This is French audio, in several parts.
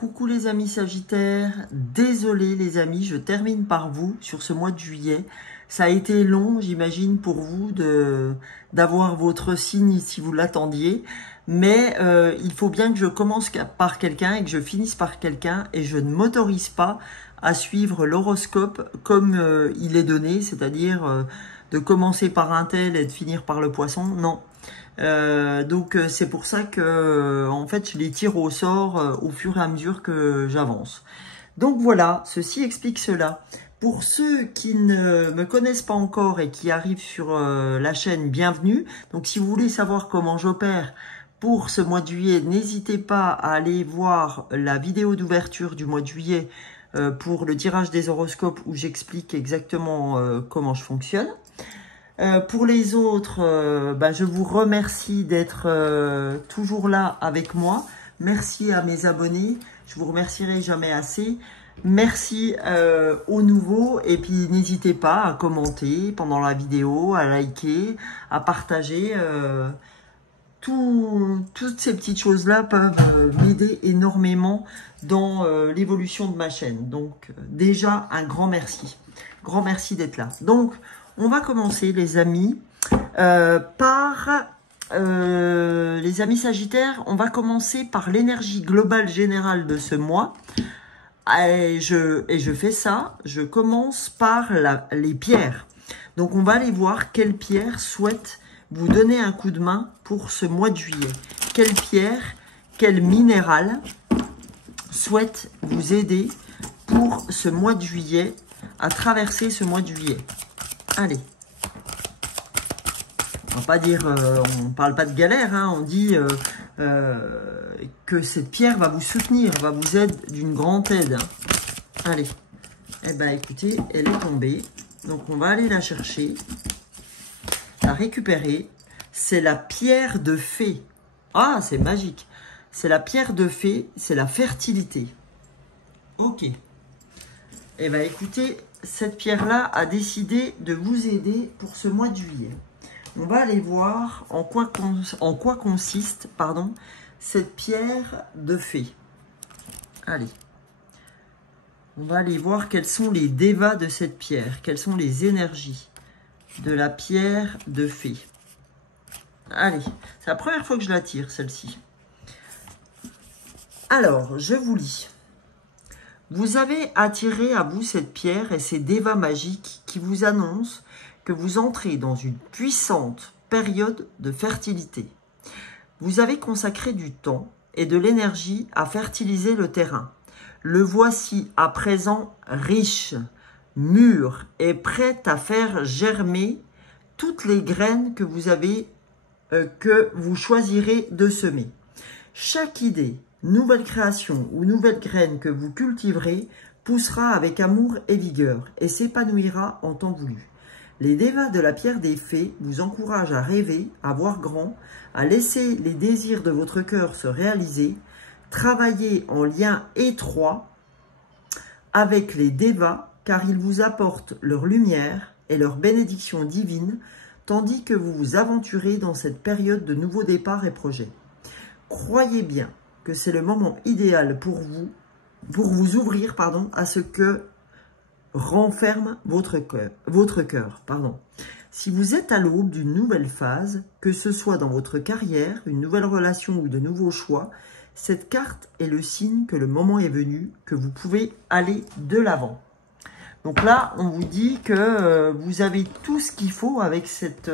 Coucou les amis Sagittaires, désolé les amis, je termine par vous sur ce mois de juillet. Ça a été long, j'imagine, pour vous d'avoir votre signe si vous l'attendiez. Mais il faut bien que je commence par quelqu'un et que je finisse par quelqu'un. Et je ne m'autorise pas à suivre l'horoscope comme il est donné, c'est-à-dire de commencer par un tel et de finir par le poisson. Non. Donc c'est pour ça que en fait je les tire au sort au fur et à mesure que j'avance. Donc voilà, ceci explique cela. Pour ceux qui ne me connaissent pas encore et qui arrivent sur la chaîne, bienvenue. Donc si vous voulez savoir comment j'opère pour ce mois de juillet, n'hésitez pas à aller voir la vidéo d'ouverture du mois de juillet pour le tirage des horoscopes où j'explique exactement comment je fonctionne. Pour les autres, je vous remercie d'être toujours là avec moi. Merci à mes abonnés. Je vous remercierai jamais assez. Merci aux nouveaux. Et puis, n'hésitez pas à commenter pendant la vidéo, à liker, à partager. Toutes ces petites choses-là peuvent m'aider énormément dans l'évolution de ma chaîne. Donc, déjà, un grand merci. Grand merci d'être là. Donc, on va commencer, les amis, par les amis Sagittaires. On va commencer par l'énergie globale générale de ce mois. Et je fais ça, je commence par les pierres. Donc, on va aller voir quelles pierres souhaitent vous donner un coup de main pour ce mois de juillet. Quelle pierre, quel minéral souhaite vous aider pour ce mois de juillet, à traverser ce mois de juillet. Allez, on va pas dire, on parle pas de galère, hein, on dit que cette pierre va vous soutenir, va vous aider d'une grande aide. Hein. Allez, eh ben écoutez, elle est tombée, donc on va aller la chercher, la récupérer. C'est la pierre de fée. Ah, c'est magique. C'est la pierre de fée, c'est la fertilité. Ok. Eh ben écoutez, cette pierre-là a décidé de vous aider pour ce mois de juillet. On va aller voir en quoi consiste cette pierre de fée. Allez. On va aller voir quels sont les devas de cette pierre. Quelles sont les énergies de la pierre de fée. Allez. C'est la première fois que je la tire, celle-ci. Alors, je vous lis. Vous avez attiré à vous cette pierre et ces devas magiques qui vous annoncent que vous entrez dans une puissante période de fertilité. Vous avez consacré du temps et de l'énergie à fertiliser le terrain. Le voici à présent riche, mûr et prêt à faire germer toutes les graines que vous choisirez de semer. Chaque idée, nouvelle création ou nouvelle graine que vous cultiverez poussera avec amour et vigueur et s'épanouira en temps voulu. Les devas de la pierre des fées vous encouragent à rêver, à voir grand, à laisser les désirs de votre cœur se réaliser, travailler en lien étroit avec les devas car ils vous apportent leur lumière et leur bénédiction divine tandis que vous vous aventurez dans cette période de nouveaux départs et projets. Croyez bien que c'est le moment idéal pour vous ouvrir à ce que renferme votre cœur. Si vous êtes à l'aube d'une nouvelle phase, que ce soit dans votre carrière, une nouvelle relation ou de nouveaux choix, cette carte est le signe que le moment est venu, que vous pouvez aller de l'avant. Donc là, on vous dit que vous avez tout ce qu'il faut avec cette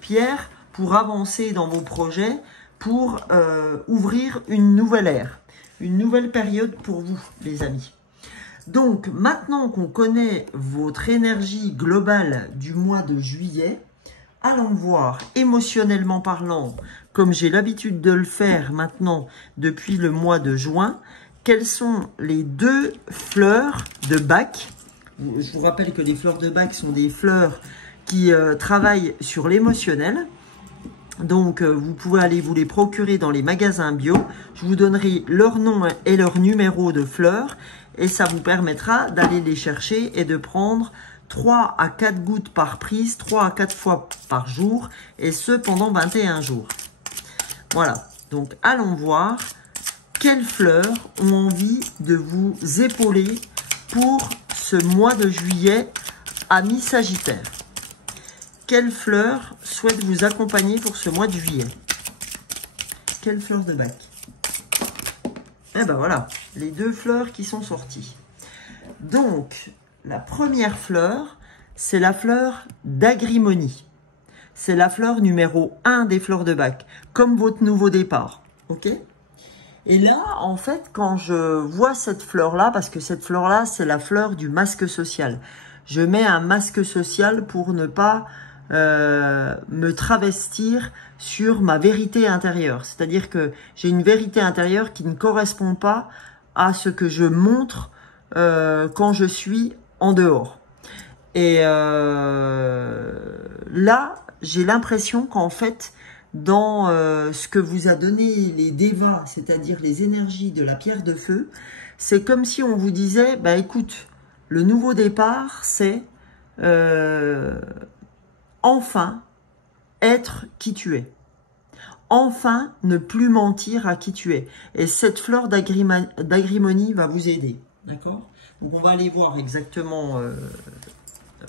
pierre pour avancer dans vos projets, pour ouvrir une nouvelle ère, une nouvelle période pour vous, les amis. Donc, maintenant qu'on connaît votre énergie globale du mois de juillet, allons voir, émotionnellement parlant, comme j'ai l'habitude de le faire maintenant depuis le mois de juin, quelles sont les deux fleurs de Bach. Je vous rappelle que les fleurs de Bach sont des fleurs qui travaillent sur l'émotionnel. Donc, vous pouvez aller vous les procurer dans les magasins bio. Je vous donnerai leur nom et leur numéro de fleurs. Et ça vous permettra d'aller les chercher et de prendre 3 à 4 gouttes par prise, 3 à 4 fois par jour. Et ce, pendant 21 jours. Voilà. Donc, allons voir quelles fleurs ont envie de vous épauler pour ce mois de juillet à mi-Sagittaire? Quelles fleurs souhaitent vous accompagner pour ce mois de juillet? Quelles fleurs de bac? Eh ben voilà, les deux fleurs qui sont sorties. Donc, la première fleur, c'est la fleur d'Agrimonie. C'est la fleur numéro 1 des fleurs de bac, comme votre nouveau départ. Ok? Et là, en fait, quand je vois cette fleur-là, parce que cette fleur-là, c'est la fleur du masque social. Je mets un masque social pour ne pas me travestir sur ma vérité intérieure. C'est-à-dire que j'ai une vérité intérieure qui ne correspond pas à ce que je montre quand je suis en dehors. Et là, j'ai l'impression qu'en fait, dans ce que vous a donné les Devas, c'est-à-dire les énergies de la pierre de feu, c'est comme si on vous disait, bah écoute, le nouveau départ, c'est enfin être qui tu es. Enfin ne plus mentir à qui tu es. Et cette fleur d'agrimonie va vous aider. D'accord? Donc on va aller voir exactement,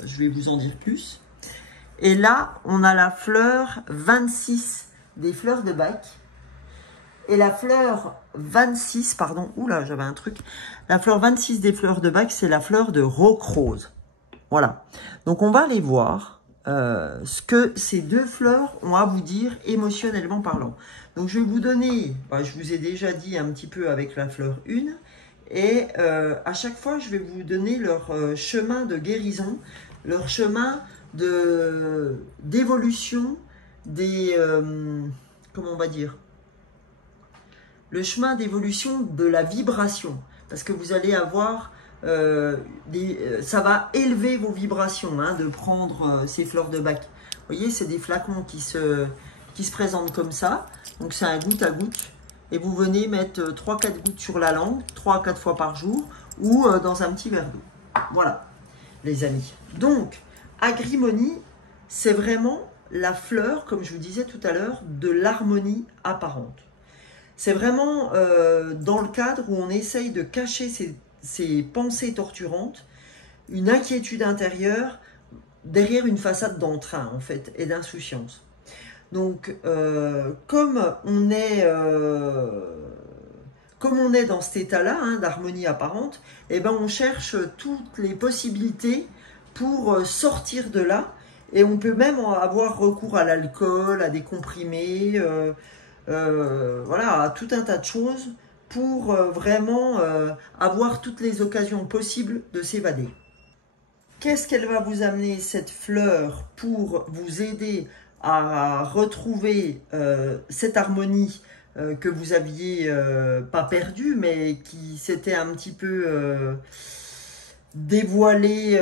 je vais vous en dire plus. Et là, on a la fleur 26 des fleurs de bac. Et la fleur 26, pardon, oula, j'avais un truc. La fleur 26 des fleurs de bac, c'est la fleur de roc rose. Voilà. Donc, on va aller voir ce que ces deux fleurs ont à vous dire émotionnellement parlant. Donc, je vais vous donner, je vous ai déjà dit un petit peu avec la fleur 1. Et à chaque fois, je vais vous donner leur chemin de guérison, leur chemin d'évolution des comment on va dire, le chemin d'évolution de la vibration, parce que vous allez avoir ça va élever vos vibrations de prendre ces fleurs de bac. Vous voyez, c'est des flacons qui se présentent comme ça, donc c'est un goutte à goutte, et vous venez mettre 3-4 gouttes sur la langue 3 à 4 fois par jour, ou dans un petit verre d'eau. Voilà les amis. Donc Agrimonie, c'est vraiment la fleur, comme je vous disais tout à l'heure, de l'harmonie apparente. C'est vraiment dans le cadre où on essaye de cacher ces pensées torturantes, une inquiétude intérieure derrière une façade d'entrain en fait et d'insouciance. Donc comme on est dans cet état-là d'harmonie apparente, eh ben on cherche toutes les possibilités pour sortir de là, et on peut même avoir recours à l'alcool, à des comprimés, voilà, à tout un tas de choses pour vraiment avoir toutes les occasions possibles de s'évader. Qu'est-ce qu'elle va vous amener, cette fleur, pour vous aider à retrouver cette harmonie que vous aviez pas perdue, mais qui s'était un petit peu dévoilée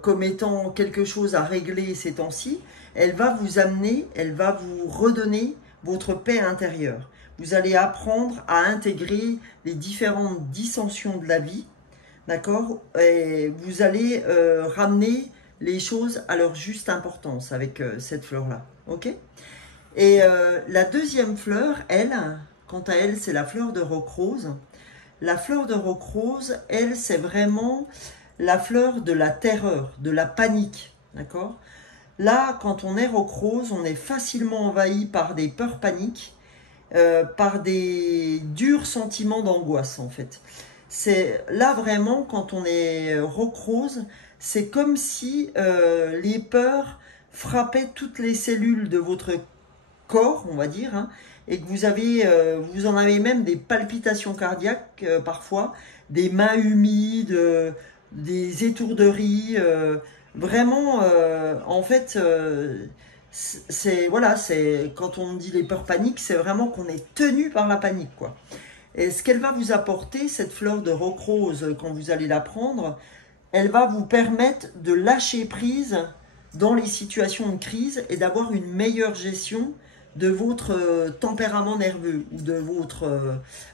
comme étant quelque chose à régler ces temps-ci? Elle va vous amener, elle va vous redonner votre paix intérieure. Vous allez apprendre à intégrer les différentes dissensions de la vie, d'accord? Et vous allez ramener les choses à leur juste importance avec cette fleur-là, ok? Et la deuxième fleur, elle, quant à elle, c'est la fleur de roc rose. La fleur de roc rose, elle, c'est vraiment la fleur de la terreur, de la panique, d'accord? Là, quand on est roc rose, on est facilement envahi par des peurs paniques, par des durs sentiments d'angoisse, en fait. C'est là vraiment, quand on est roc rose, c'est comme si les peurs frappaient toutes les cellules de votre corps, on va dire, et que vous en avez même des palpitations cardiaques parfois, des mains humides, des étourderies, vraiment, en fait, voilà, quand on dit les peurs paniques, c'est vraiment qu'on est tenu par la panique, quoi. Et ce qu'elle va vous apporter, cette fleur de roc rose, quand vous allez la prendre, elle va vous permettre de lâcher prise dans les situations de crise et d'avoir une meilleure gestion de votre tempérament nerveux ou de votre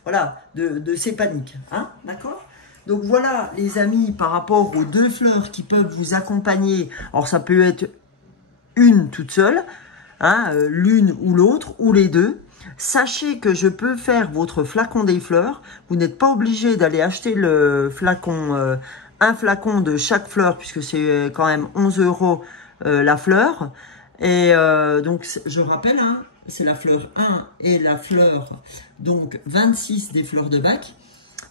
voilà, de ces paniques, d'accord? Donc voilà les amis, par rapport aux deux fleurs qui peuvent vous accompagner. Alors ça peut être une toute seule, hein, l'une ou l'autre, ou les deux. Sachez que je peux faire votre flacon des fleurs. Vous n'êtes pas obligé d'aller acheter le flacon, un flacon de chaque fleur, puisque c'est quand même 11 € la fleur. Et donc, je rappelle, hein, c'est la fleur 1 et la fleur donc 26 des fleurs de bac.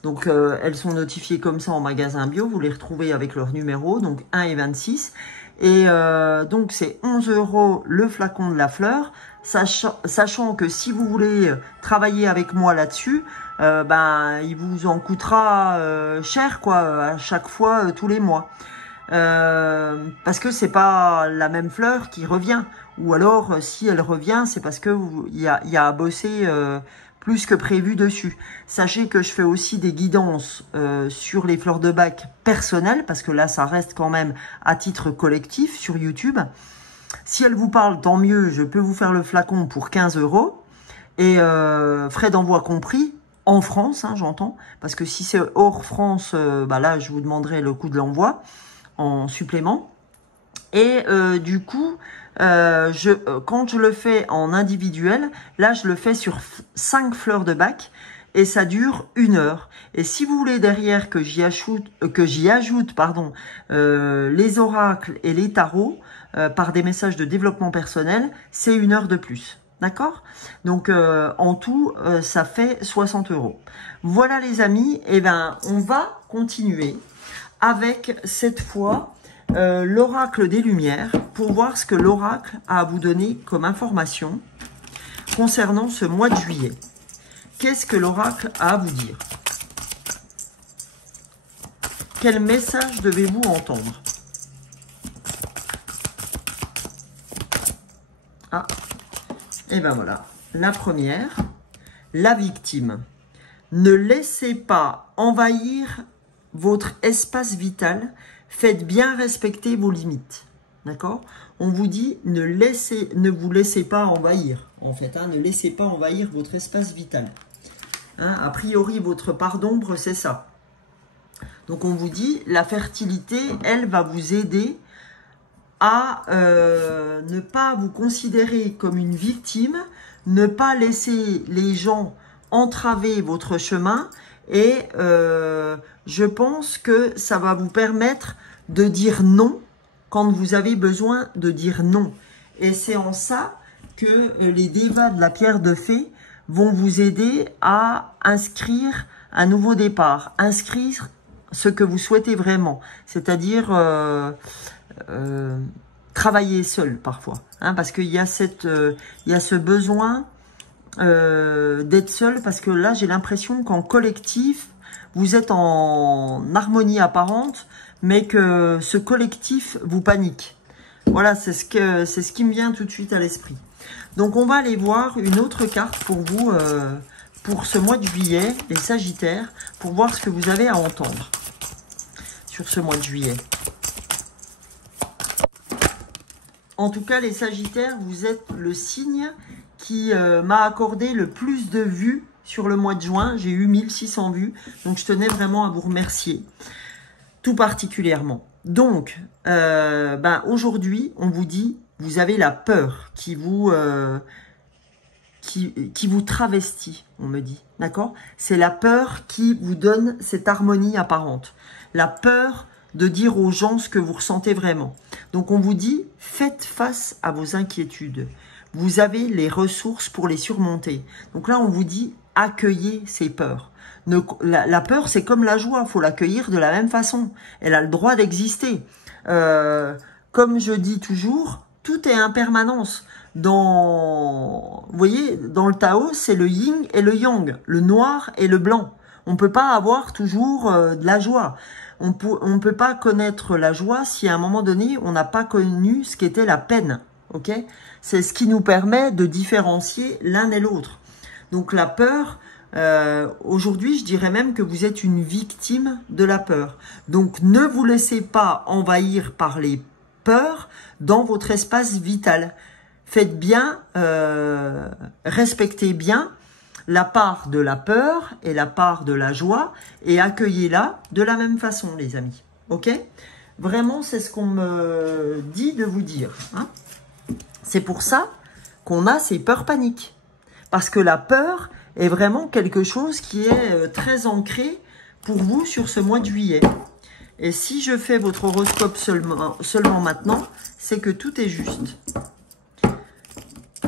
Donc, elles sont notifiées comme ça en magasin bio. Vous les retrouvez avec leur numéro, donc 1 et 26. Et donc, c'est 11 € le flacon de la fleur. Sachant que si vous voulez travailler avec moi là-dessus, ben, il vous en coûtera cher, quoi, à chaque fois, tous les mois. Parce que c'est pas la même fleur qui revient. Ou alors, si elle revient, c'est parce que il y a à bosser plus que prévu dessus. Sachez que je fais aussi des guidances sur les fleurs de bac personnelles, parce que là, ça reste quand même à titre collectif sur YouTube. Si elle vous parle, tant mieux, je peux vous faire le flacon pour 15 € et frais d'envoi compris, en France, hein, j'entends, parce que si c'est hors France, bah là, je vous demanderai le coût de l'envoi en supplément. Et du coup, quand je le fais en individuel, là, je le fais sur 5 fleurs de bac et ça dure 1 heure. Et si vous voulez derrière que j'y ajoute, pardon, les oracles et les tarots par des messages de développement personnel, c'est 1 heure de plus. D'accord? Donc, en tout, ça fait 60 €. Voilà les amis, et ben, on va continuer avec cette fois l'oracle des Lumières pour voir ce que l'oracle a à vous donner comme information concernant ce mois de juillet. Qu'est-ce que l'oracle a à vous dire? Quel message devez-vous entendre? Ah, et ben voilà. La première, la victime. Ne laissez pas envahir votre espace vital. Faites bien respecter vos limites. D'accord? On vous dit, ne vous laissez pas envahir. En fait, hein, ne laissez pas envahir votre espace vital. Hein, a priori, votre part d'ombre, c'est ça. Donc, on vous dit, la fertilité, elle va vous aider à ne pas vous considérer comme une victime, ne pas laisser les gens entraver votre chemin et je pense que ça va vous permettre de dire non quand vous avez besoin de dire non. Et c'est en ça que les dévas de la pierre de fée vont vous aider à inscrire un nouveau départ, inscrire ce que vous souhaitez vraiment, c'est-à-dire travailler seul parfois, hein, parce qu'il y a il y a ce besoin d'être seul, parce que là j'ai l'impression qu'en collectif vous êtes en harmonie apparente, mais que ce collectif vous panique. Voilà, c'est ce qui me vient tout de suite à l'esprit. Donc on va aller voir une autre carte pour vous pour ce mois de juillet, les Sagittaires, pour voir ce que vous avez à entendre sur ce mois de juillet. En tout cas, les Sagittaires, vous êtes le signe qui m'a accordé le plus de vues sur le mois de juin. J'ai eu 1600 vues, donc je tenais vraiment à vous remercier, tout particulièrement. Donc, aujourd'hui, on vous dit, vous avez la peur qui vous travestit, on me dit, d'accord? C'est la peur qui vous donne cette harmonie apparente. La peur de dire aux gens ce que vous ressentez vraiment. Donc, on vous dit, faites face à vos inquiétudes. Vous avez les ressources pour les surmonter. Donc là, on vous dit, accueillez ces peurs. La peur, c'est comme la joie, il faut l'accueillir de la même façon. Elle a le droit d'exister. Comme je dis toujours, tout est impermanence. Vous voyez, dans le Tao, c'est le yin et le yang, le noir et le blanc. On ne peut pas avoir toujours de la joie. On ne peut pas connaître la joie si à un moment donné, on n'a pas connu ce qu'était la peine. Okay? C'est ce qui nous permet de différencier l'un et l'autre. Donc la peur, aujourd'hui, je dirais même que vous êtes une victime de la peur. Donc ne vous laissez pas envahir par les peurs dans votre espace vital. Faites bien, respectez bien la part de la peur et la part de la joie et accueillez-la de la même façon, les amis. Ok? Vraiment, c'est ce qu'on me dit de vous dire. Hein? C'est pour ça qu'on a ces peurs paniques. Parce que la peur est vraiment quelque chose qui est très ancré pour vous sur ce mois de juillet. Et si je fais votre horoscope seulement maintenant, c'est que tout est juste.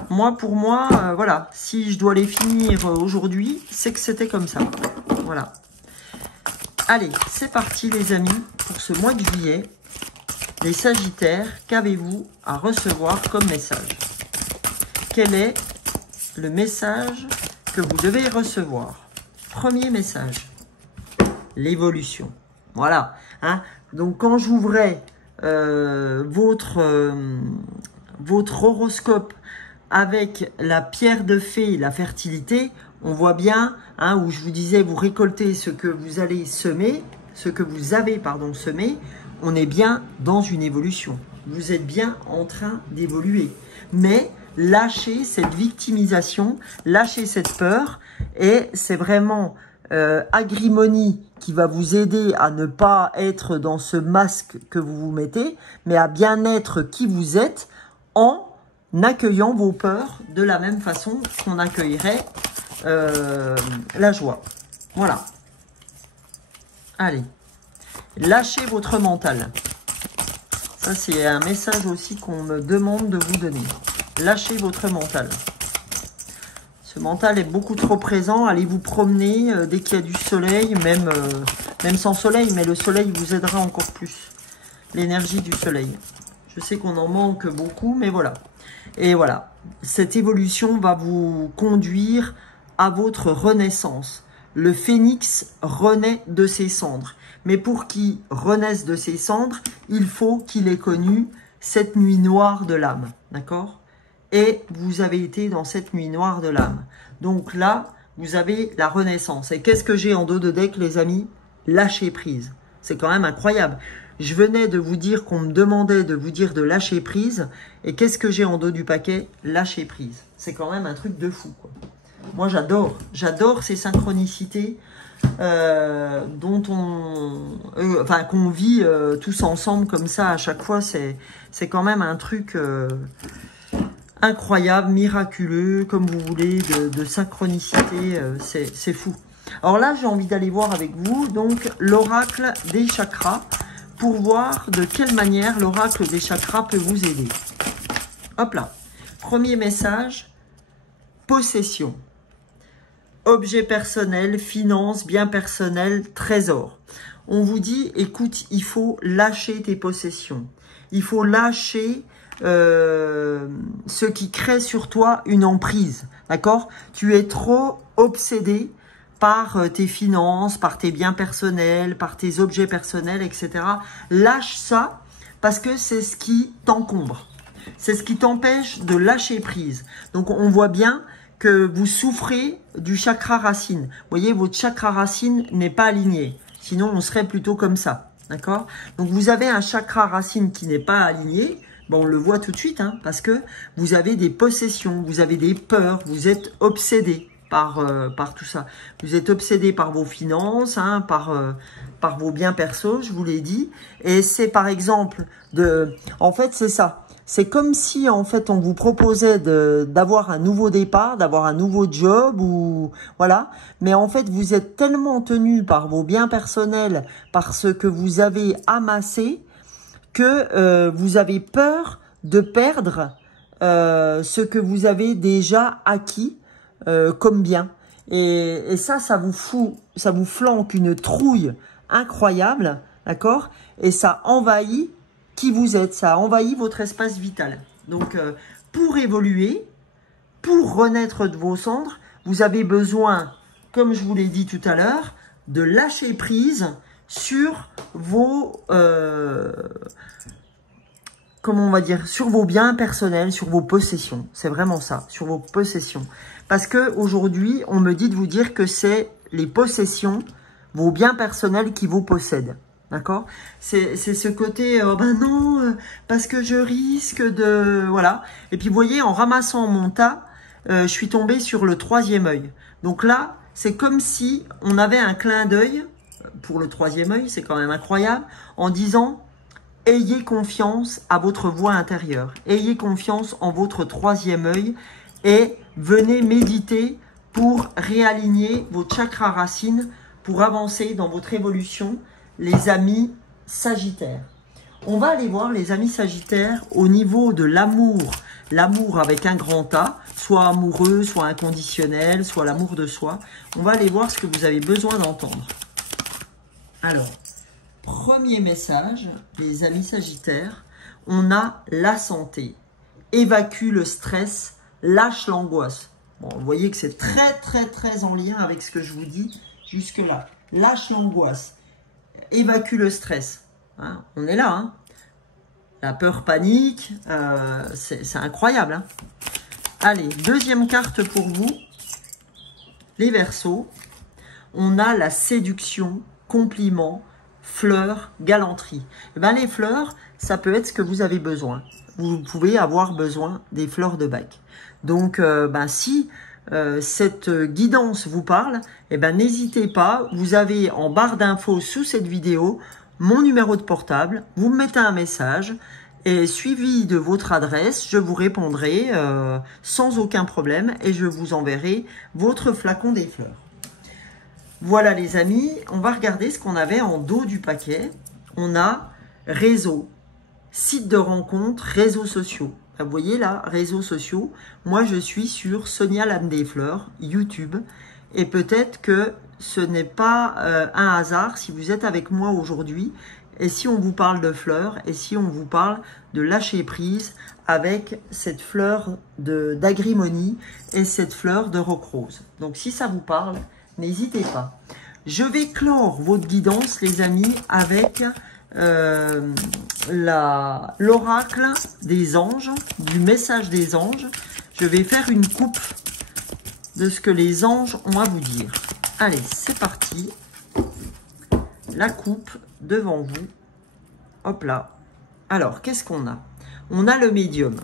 Moi, pour moi, voilà, si je dois les finir aujourd'hui, c'est que c'était comme ça. Voilà. Allez, c'est parti les amis, pour ce mois de juillet. Les Sagittaires, qu'avez-vous à recevoir comme message? Quel est le message que vous devez recevoir? Premier message, l'évolution. Voilà. Hein. Donc, quand j'ouvrais votre horoscope avec la pierre de fée, la fertilité, on voit bien, hein, où je vous disais, vous récoltez ce que vous allez semer, ce que vous avez, pardon, semé, on est bien dans une évolution. Vous êtes bien en train d'évoluer. Mais lâchez cette victimisation, lâchez cette peur, et c'est vraiment Agrimonie qui va vous aider à ne pas être dans ce masque que vous vous mettez, mais à bien être qui vous êtes en accueillant vos peurs de la même façon qu'on accueillerait la joie. Voilà. Allez. Lâchez votre mental. Ça, c'est un message aussi qu'on me demande de vous donner. Lâchez votre mental. Ce mental est beaucoup trop présent. Allez vous promener dès qu'il y a du soleil, même sans soleil, mais le soleil vous aidera encore plus. L'énergie du soleil. Je sais qu'on en manque beaucoup, mais voilà. Et voilà, cette évolution va vous conduire à votre renaissance. Le phénix renaît de ses cendres. Mais pour qu'il renaisse de ses cendres, il faut qu'il ait connu cette nuit noire de l'âme. D'accord? Et vous avez été dans cette nuit noire de l'âme. Donc là, vous avez la renaissance. Et qu'est-ce que j'ai en dos de deck, les amis? Lâcher prise. C'est quand même incroyable. Je venais de vous dire qu'on me demandait de vous dire de lâcher prise. Et qu'est-ce que j'ai en dos du paquet? Lâcher prise. C'est quand même un truc de fou, quoi. Moi, j'adore. J'adore ces synchronicités dont qu'on vit tous ensemble comme ça à chaque fois. C'est quand même un truc incroyable, miraculeux, comme vous voulez, de synchronicité. C'est fou. Alors là, j'ai envie d'aller voir avec vous donc l'oracle des chakras pour voir de quelle manière l'oracle des chakras peut vous aider. Hop là. Premier message, possession. Objet personnel, finances, biens personnels, trésor. On vous dit, écoute, il faut lâcher tes possessions. Il faut lâcher ce qui crée sur toi une emprise. D'accord? Tu es trop obsédé par tes finances, par tes biens personnels, par tes objets personnels, etc. Lâche ça parce que c'est ce qui t'encombre. C'est ce qui t'empêche de lâcher prise. Donc, on voit bien que vous souffrez du chakra racine. Vous voyez, votre chakra racine n'est pas aligné. Sinon, on serait plutôt comme ça. D'accord? Donc, vous avez un chakra racine qui n'est pas aligné. Bon, on le voit tout de suite, hein, parce que vous avez des possessions, vous avez des peurs, vous êtes obsédé par tout ça. Vous êtes obsédé par vos finances, hein, par vos biens perso, je vous l'ai dit. Et c'est par exemple en fait, c'est ça. C'est comme si, en fait, on vous proposait d'avoir un nouveau départ, d'avoir un nouveau job, ou voilà. Mais en fait, vous êtes tellement tenu par vos biens personnels, par ce que vous avez amassé, que vous avez peur de perdre ce que vous avez déjà acquis comme bien. Et ça vous flanque une trouille incroyable, d'accord? Et ça envahit qui vous êtes, ça envahit votre espace vital. Donc, pour évoluer, pour renaître de vos cendres, vous avez besoin, comme je vous l'ai dit tout à l'heure, de lâcher prise sur vos, comment on va dire, sur vos biens personnels, sur vos possessions. C'est vraiment ça, sur vos possessions. Parce que aujourd'hui, on me dit de vous dire que c'est les possessions, vos biens personnels qui vous possèdent. D'accord? C'est ce côté, ben non, parce que je risque de... Voilà. Et puis, vous voyez, en ramassant mon tas, je suis tombée sur le troisième œil. Donc là, c'est comme si on avait un clin d'œil, pour le troisième œil, c'est quand même incroyable, en disant, ayez confiance à votre voix intérieure. Ayez confiance en votre troisième œil et venez méditer pour réaligner vos chakras racines pour avancer dans votre évolution, les amis Sagittaires. On va aller voir les amis Sagittaires au niveau de l'amour. L'amour avec un grand A, soit amoureux, soit inconditionnel, soit l'amour de soi. On va aller voir ce que vous avez besoin d'entendre. Alors, premier message, les amis Sagittaires, on a la santé. Évacue le stress, lâche l'angoisse. Bon, vous voyez que c'est très en lien avec ce que je vous dis jusque-là. Lâche l'angoisse, évacue le stress. Hein, on est là, hein. La peur panique, c'est incroyable. Hein. Allez, deuxième carte pour vous, les Verseaux. On a la séduction, compliment, fleurs, galanterie. Et ben, les fleurs, ça peut être ce que vous avez besoin. Vous pouvez avoir besoin des fleurs de bac. Donc, si cette guidance vous parle, eh ben, n'hésitez pas. Vous avez en barre d'infos sous cette vidéo mon numéro de portable. Vous me mettez un message et suivi de votre adresse, je vous répondrai sans aucun problème et je vous enverrai votre flacon des fleurs. Voilà les amis, on va regarder ce qu'on avait en dos du paquet. On a réseau, site de rencontres, réseaux sociaux. Vous voyez là, réseaux sociaux. Moi, je suis sur Sonia L'Âme des Fleurs, YouTube. Et peut-être que ce n'est pas un hasard si vous êtes avec moi aujourd'hui. Et si on vous parle de fleurs, et si on vous parle de lâcher prise avec cette fleur d'agrimonie et cette fleur de roc rose. Donc si ça vous parle, n'hésitez pas. Je vais clore votre guidance, les amis, avec l'oracle des anges, du message des anges. Je vais faire une coupe de ce que les anges ont à vous dire. Allez, c'est parti. La coupe devant vous. Hop là. Alors, qu'est-ce qu'on a? On a le médium.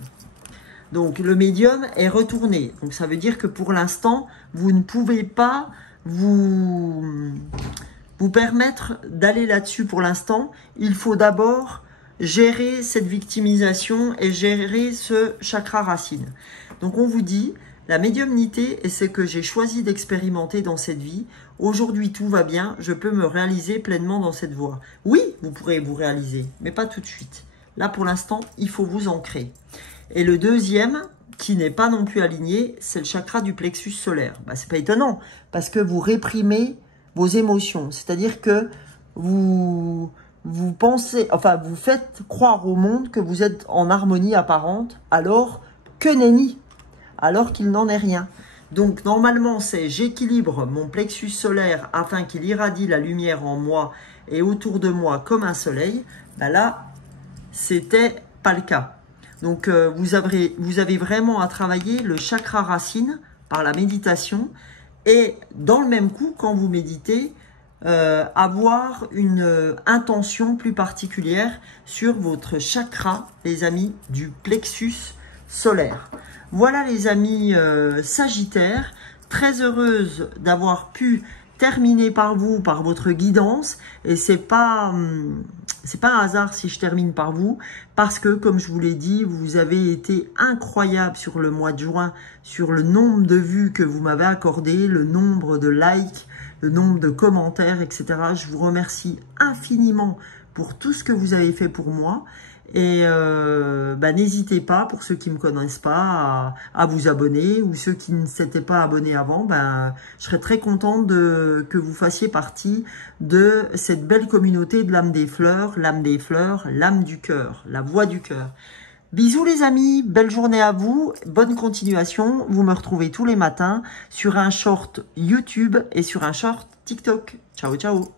Donc, le médium est retourné. Donc, ça veut dire que pour l'instant, vous ne pouvez pas vous permettre d'aller là-dessus pour l'instant. Il faut d'abord gérer cette victimisation et gérer ce chakra racine. Donc, on vous dit, la médiumnité est ce que j'ai choisi d'expérimenter dans cette vie. Aujourd'hui, tout va bien, je peux me réaliser pleinement dans cette voie. Oui, vous pourrez vous réaliser, mais pas tout de suite. Là, pour l'instant, il faut vous ancrer. Et le deuxième, qui n'est pas non plus aligné, c'est le chakra du plexus solaire. C'est pas étonnant, parce que vous réprimez vos émotions. C'est-à-dire que vous pensez, enfin, vous faites croire au monde que vous êtes en harmonie apparente, alors que nenni, alors qu'il n'en est rien. Donc, normalement, c'est j'équilibre mon plexus solaire afin qu'il irradie la lumière en moi et autour de moi comme un soleil. Là, c'était pas le cas. Donc, vous avez vraiment à travailler le chakra racine par la méditation. Et dans le même coup, quand vous méditez, avoir une intention plus particulière sur votre chakra, les amis, du plexus solaire. Voilà les amis Sagittaires, très heureuse d'avoir pu terminer par vous, par votre guidance. Et c'est pas un hasard si je termine par vous, parce que comme je vous l'ai dit, vous avez été incroyable sur le mois de juin, sur le nombre de vues que vous m'avez accordé, le nombre de likes, le nombre de commentaires, etc. Je vous remercie infiniment pour tout ce que vous avez fait pour moi. Et n'hésitez pas, pour ceux qui ne me connaissent pas, à vous abonner, ou ceux qui ne s'étaient pas abonnés avant, je serais très contente que vous fassiez partie de cette belle communauté de l'âme des fleurs, l'âme du cœur, la voix du cœur. Bisous les amis, belle journée à vous, bonne continuation. Vous me retrouvez tous les matins sur un short YouTube et sur un short TikTok. Ciao, ciao.